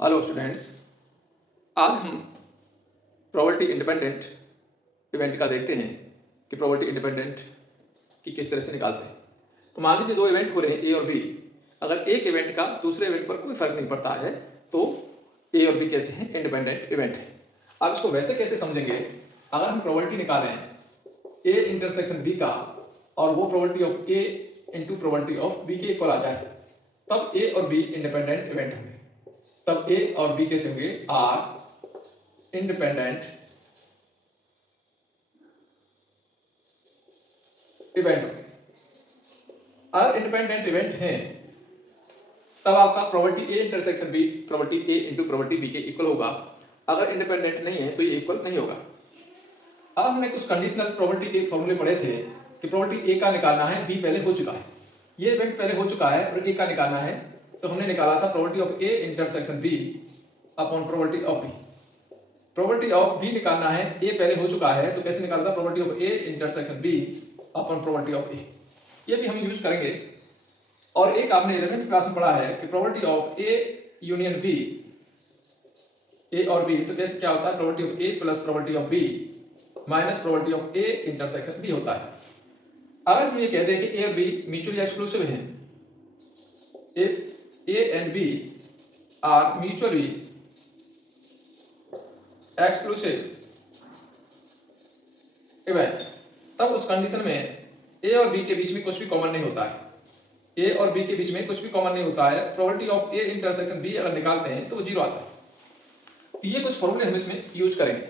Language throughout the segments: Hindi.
Hello students. आज हम प्रोबेबिलिटी इंडिपेंडेंट इवेंट का देखते हैं कि प्रोबेबिलिटी इंडिपेंडेंट की किस तरह से निकालते हैं। तो मान लीजिए दो इवेंट हो रहे हैं ए और बी। अगर एक इवेंट का दूसरे इवेंट पर कोई फर्क नहीं पड़ता है तो ए और बी कैसे हैं, इंडिपेंडेंट इवेंट है। अब इसको वैसे कैसे समझेंगे, अगर हम प्रोबेबिलिटी निकालें ए इंटरसेक्शन बी का और वो probability of A into probability of B के इक्वल आ जाए, तब ए और बी इंडिपेंडेंट इवेंट होंगे। तब ए और बी कैसे होंगे, आर इंडिपेंडेंट इवेंट होंगे। अगर इंडिपेंडेंट इवेंट हैं तब आपका probability A intersection B probability A into probability B के इक्वल होगा। अगर इंडिपेंडेंट नहीं है तो ये इक्वल नहीं होगा। अब हमने कुछ कंडीशनल प्रोबेबिलिटी के फॉर्मूले पढ़े थे कि प्रोबेबिलिटी ए का निकालना है, बी पहले हो चुका है, ये इवेंट पहले हो चुका है और ए का निकालना है। तो हमने निकाला था probability of A intersection B upon probability of B. Probability of B निकालना है, ए पहले हो चुका है, तो कैसे निकालता, probability of A intersection B upon probability of A. ये भी हम यूज करेंगे। और एक आपने 11th क्लास में पढ़ा है कि probability of A union B, A और बी, तो कैसे क्या होता है, probability of A plus probability of B minus probability of A intersection B होता है। अगर हम ये कहते हैं कि ए और बी म्यूचुअली एक्सक्लूसिव हैं, if A and B are mutually exclusive event, तब उस कंडीशन में A और B के बीच में कुछ भी कॉमन नहीं होता है। A और B के बीच में कुछ भी कॉमन नहीं होता है। Probability of A intersection B अगर निकालते हैं तो वो जीरो आता है। तो ये कुछ फॉर्मूले हम इसमें यूज करेंगे।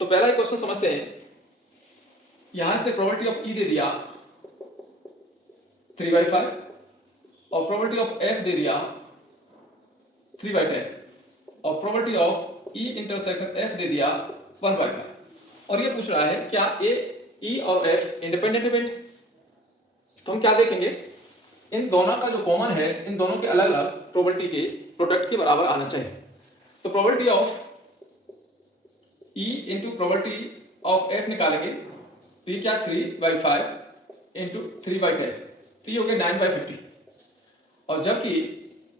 तो पहला क्वेश्चन समझते हैं। यहां से प्रोबेबिलिटी ऑफ E दे दिया 3/5 और प्रोबेबिलिटी ऑफ F दे दिया 3/10 और probability of E intersection F दे दिया 1/5। और ये पूछ रहा है क्या A, E और F इंडिपेंडेंट इवेंट। तो हम क्या देखेंगे, इन दोनों का जो कॉमन है, इन दोनों के अलग अलग प्रोबेबिलिटी के प्रोडक्ट के बराबर आना चाहिए। तो probability of E into probability of F निकालेंगे तो ये क्या 3/5 इंटू 3/10, तो ये हो गया 9/50। और जबकि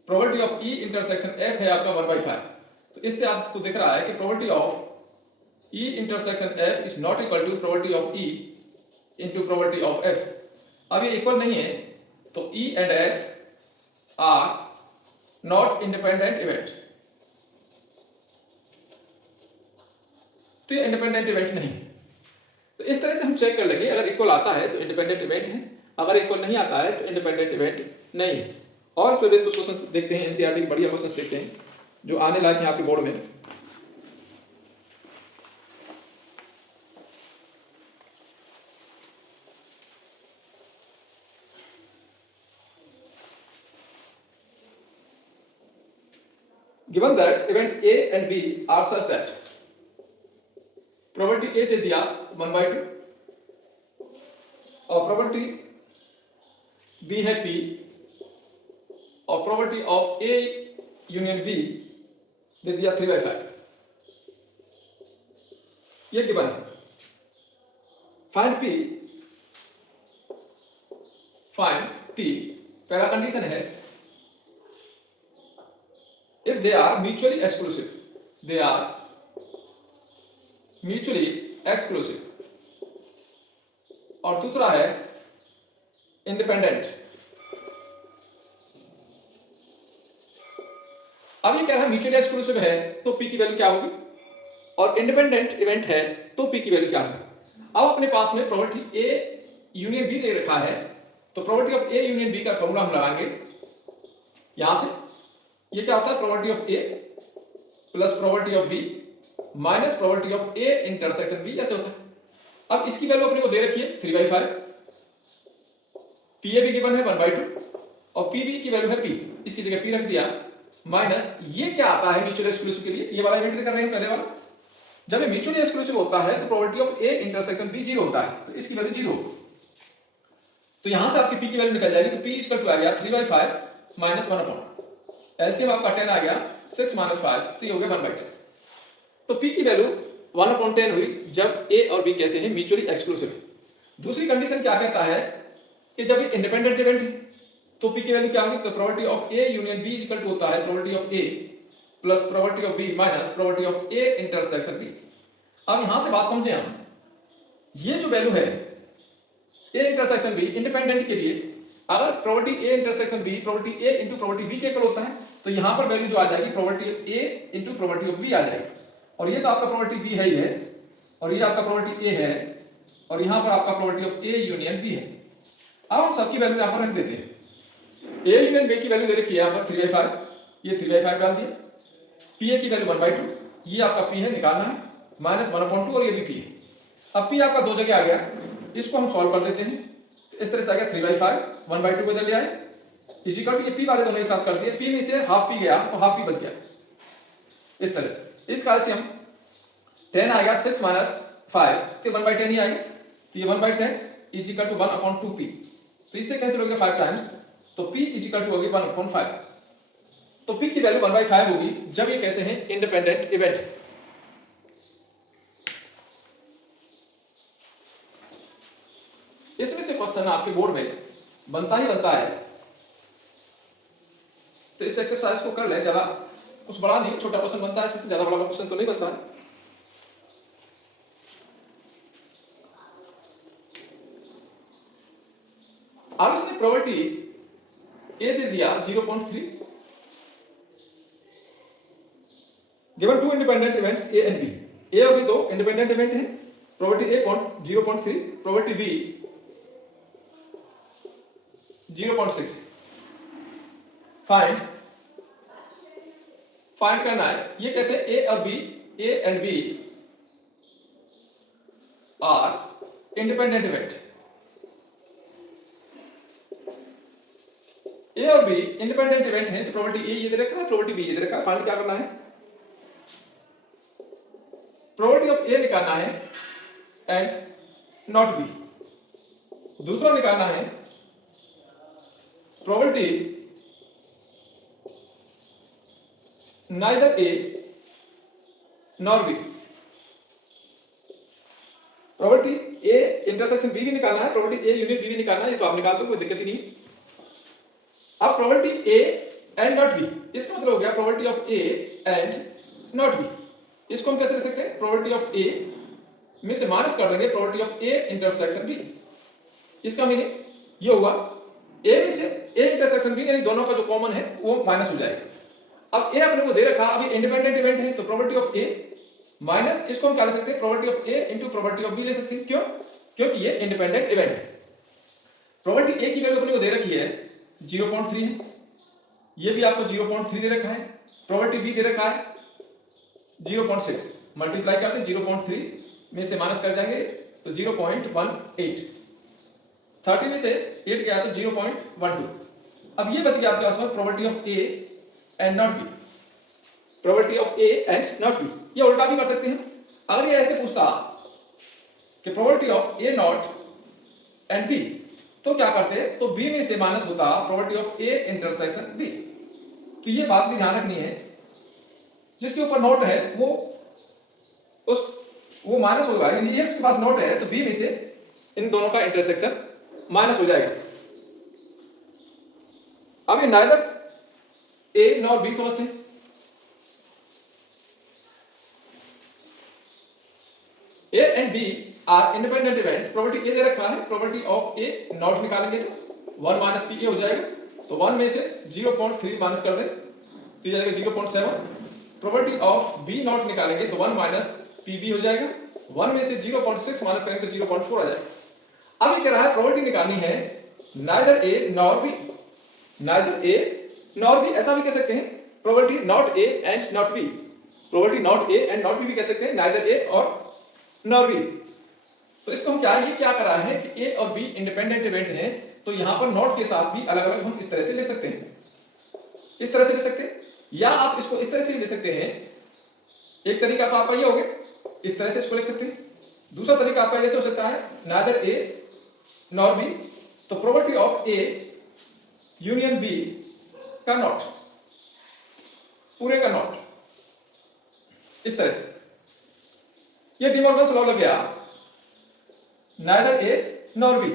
probability of E intersection F है आपका 1/5, तो इससे आपको दिख रहा है कि probability of E intersection F is not equal to probability of E into probability of F। अब ये इक्वल नहीं है तो E and F are not independent event, तो ये इंडिपेंडेंट इवेंट नहीं। तो इस तरह से हम चेक कर लेंगे, अगर इक्वल आता है तो इंडिपेंडेंट इवेंट है, अगर इक्वल नहीं आता है तो इंडिपेंडेंट इवेंट नहीं है। और इस पर बेस कुछ क्वेश्चन देखते हैं, एनसीईआरटी के बढ़िया क्वेश्चन देखते हैं जो आने लायक हैं आपके बोर्ड में। Given that event A and B are such that probability A दे दिया 1/2 और प्रोबेबिलिटी B है P और probability of A union B दे दिया 3/5, ये गिवन है। फाइंड P, पहला कंडीशन है if they are mutually exclusive, they are mutually exclusive। और दूसरा है इंडिपेंडेंट। अब ये कह रहा है म्यूचुअली एक्सक्लूसिव है तो P की वैल्यू क्या होगी, और इंडिपेंडेंट इवेंट है तो P की वैल्यू क्या होगी। अब अपने पास में प्रोबेबिलिटी A यूनियन B दे रखा है, तो probability of A union B का फॉर्मूला हम लगाएंगे यहां से। ये क्या होता है, probability of A plus probability of B minus probability of A intersection B, ऐसे होता है। अब इसकी वैल्यू अपने को दे रखी है 3/5, PA भी गिवन है 1/2 और PB की वैल्यू है P, इसकी जगह P रख दिया, माइनस ये क्या आता है म्यूचुअली एक्सक्लूसिव के लिए, ये वाला इवेंट कर रहे हैं पहले वाला। जब ये म्यूचुअली एक्सक्लूसिव होता है तो probability of A intersection B 0 होता है, तो इसकी वैल्यू 0। तो यहां से आपकी P की वैल्यू निकल जाएगी, तो P इक्वल टू आ गया 3/5 माइनस 1/, एलसीएम आपका 10 आ गया, 6 माइनस 5, तो ये हो गया 1/10। तो P की वैल्यू 1/10 हुई जब A और B कैसे हैं, म्यूचुअली एक्सक्लूसिव। दूसरी कंडीशन क्या कहता है कि जब ये इंडिपेंडेंट इवेंट है तो P की वैल्यू क्या होगी, तो probability of A union B equal to होता है probability of A plus probability of B minus probability of A intersection B. अब यहां से बात समझे हम, ये जो वैल्यू है ए इंटरसेक्शन बी इंडिपेंडेंट के लिए, अगर probability A intersection B probability A into probability B के इक्वल होता है, तो यहां पर वैल्यू जो आ जाएगी probability A into probability of B आ जाएगी। और ये तो आपका प्रोबेबिलिटी बी है ही है, और ये आपका प्रोबेबिलिटी ए है, और यहां पर आपका probability of A union B है। अब हम सबकी वैल्यू यहां पर रख देते हैं। ए यूनियन बी की वैल्यू दे रखी है यहां पर 3/5, ये 3/5 डाल दिया। पी ए की वैल्यू 1/2, ये आपका पी है निकालना है, माइनस 1/2 और ये भी पी है। अब पी आपका दो जगह आ गया, इसको हम सॉल्व कर देते हैं। इस तरह से आ गया 3/5, 1/2 को इधर ले आए, इजिकल ये पी वाले दोनों एक साथ कर दिए, पी में से हाफ पी गया तो हाफ पी बच गया। इस तरह से इस काल से हम 10 आएगा 6 माइनस 5 तो 1/10 ही आएगी, तो ये 1/10 इजिकल टू 1/2 पी, तो इससे कैंसिल हो गया 5 टाइम्स, तो p इजिकल टू होगी 1/5। तो p की वैल्यू 1/5 होगी जब ये कैसे हैं इंडिपेंडेंट इवेंट। इसमें से क्वेश्चन आपके बोर्ड में बनता ही बनता है, तो इस एक्सरसाइज को कर ले, ज्यादा कुछ बड़ा नहीं, छोटा क्वेश्चन बनता है इसमें से, ज्यादा बड़ा क्वेश्चन तो नहीं बनता है। अब इसने प्रोबेबिलिटी ए दे दिया 0.3, given two independent events A and B, A और बी दो इंडिपेंडेंट इवेंट है, probability A 0.3, probability B 0.6। Find करना है ये कैसे, ए और B, A and B are independent event. A और बी इंडिपेंडेंट इवेंट है, तो प्रोबेबिलिटी ए ये दे रखा है, प्रोबेबिलिटी बी ये दे रखा है। फाइंड क्या करना है, प्रोबेबिलिटी ऑफ ए निकालना है एंड नॉट बी। दूसरा निकालना है probability neither A nor B। Probability A intersection B भी निकालना है, प्रोबेबिलिटी A यूनियन B भी निकालना है, ये तो आप निकाल दो, कोई दिक्कत ही नहीं। अब probability A and not B, इसका मतलब हो गया probability of A and not B। इसको हम कैसे लिख सकते हैं, प्रोबेबिलिटी ऑफ A में से माइनस कर देंगे probability of A intersection B। इसका मीनिंग ये होगा A में से A इंटरसेक्शन B, यानी दोनों का जो कॉमन है वो माइनस हो जाएगा। अब ए अपने को दे रखा, अभी इंडिपेंडेंट इवेंट है, तो प्रोबेबिलिटी ऑफ ए माइनस, इसको हम क्या ले सकते हैं, probability of A into probability of B ले सकते हैं। क्यों, क्योंकि ये इंडिपेंडेंट इवेंट है। प्रोबेबिलिटी ए की वैल्यू अपने को दे रखी है 0.3 है, ये भी आपको 0.3 दे रखा है, प्रोबेबिलिटी बी दे रखा है 0.6, मल्टीप्लाई करते 0.3 में से माइनस कर जाएंगे तो 0.18, 30 में से 8 गया तो 0.12। अब ये बच गया आपके पास में probability of A and not be, probability of A and not be. ये उल्टा भी कर सकते हैं, अगर ये ऐसे पूछता कि probability of A not and B, तो क्या करते, तो बी में से माइनस होता probability of A intersection B. तो ये बात भी ध्यान रखनी है, जिसके ऊपर नोट है वो माइनस होगा, यानी एक्स के पास नोट है तो बी में से इन दोनों का इंटरसेक्शन माइनस हो जाएगा। अब ये नाइदर ए नॉर बी समझते हैं। A and B are independent event, probability A दे रखा है, प्रोबेबिलिटी ऑफ ए नॉट निकालेंगे तो 1 माइनस पी ए हो जाएगा, तो 1 में से 0.3 माइनस कर दें तो ये जाएगा 0.7। प्रोबेबिलिटी ऑफ बी नॉट निकालेंगे तो 1 माइनस पी बी हो जाएगा, 1 में से 0.6 माइनस करेंगे तो 0.4 आ जाएगा। अब ये कह रहा है प्रोबेबिलिटी निकालनी है neither A nor B, neither A nor B, ऐसा भी कह सकते हैं probability not A and not be, probability not A and not be भी कह सकते हैं, नाइदर ए और नॉर बी। तो इसको हम ये क्या कर रहा है कि ए और बी इंडिपेंडेंट इवेंट हैं, तो यहां पर नॉट के साथ भी अलग अलग हम इस तरह से ले सकते हैं, इस तरह से ले सकते हैं, या आप इसको इस तरह से ले सकते हैं। एक तरीका तो आपका ये हो गया, इस तरह से इसको लिख सकते हैं। दूसरा तरीका आपका जैसे हो सकता है नाइदर ए नॉर बी, तो probability of A union B का नॉट, पूरे का नॉट, इस तरह से। ये डी मॉर्गन्स लॉ लग गया, नाइदर ए नॉर बी,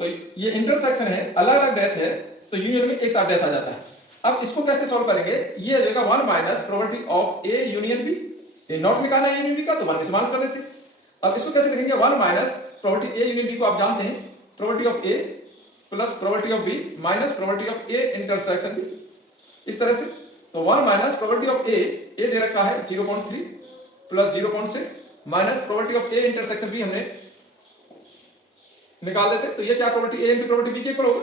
तो ये इंटरसेक्शन है, अलग अलग डैश है, तो यूनियन में एक साथ डैश आ जाता है। अब इसको कैसे सॉल्व करेंगे, ये हो जाएगा 1 minus probability of A union B, A not निकालना है यूनियन बी का तो 1 में से माइनस कर देते। अब इसको कैसे लिखेंगे, 1 minus probability A union B को आप जानते हैं probability of A plus probability of B minus probability of A intersection B, इस तरह से। तो 1 माइनस प्रोबेबिलिटी ऑफ ए दे रखा है 0.3 प्लस 0.6 minus probability of A intersection B हमने निकाल देते। तो ये क्या probability A into probability B के इक्वल होगा,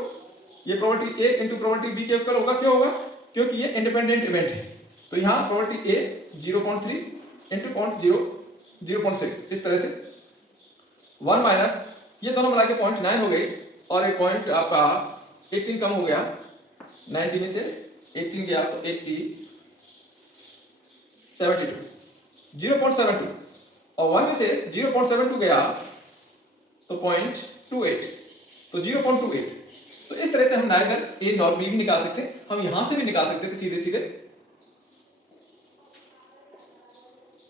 ये probability A into probability B के इक्वल होगा। क्यों होगा, क्योंकि ये इंडिपेंडेंट इवेंट है। तो यहाँ प्रोबेबिलिटी ए 0.3 इंटू 0.6 इस तरह से 1 माइनस ये दोनों मिला के 0.9 हो गई और एक पॉइंट आपका 18 कम हो गया, 90 में से 18 गया तो 80 72 0.72 और 1 में से 0.72 गया तो 0.28 तो 0.28। तो इस तरह से हम नाइदर ए नॉर बी भी निकाल सकते हैं, हम यहां से भी निकाल सकते थे सीधे सीधे।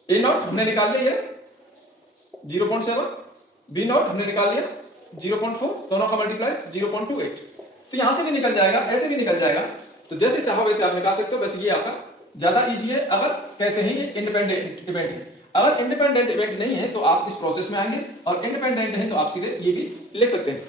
ए नॉट हमने निकाल लिया है 0.7, बी नॉट हमने निकाल लिया 0.4, दोनों का मल्टीप्लाई 0.28। तो यहां से भी निकल जाएगा, ऐसे भी निकल जाएगा। तो जैसे चाहो वैसे आप निकाल सकते हो। वैसे ये आपका ज्यादा इजी है अगर कैसे ही ये इंडिपेंडेंट इवेंट है। अगर इंडिपेंडेंट इवेंट नहीं है तो आप इस प्रोसेस में आएंगे और इंडिपेंडेंट है तो आप सीधे ये भी लिख सकते हैं।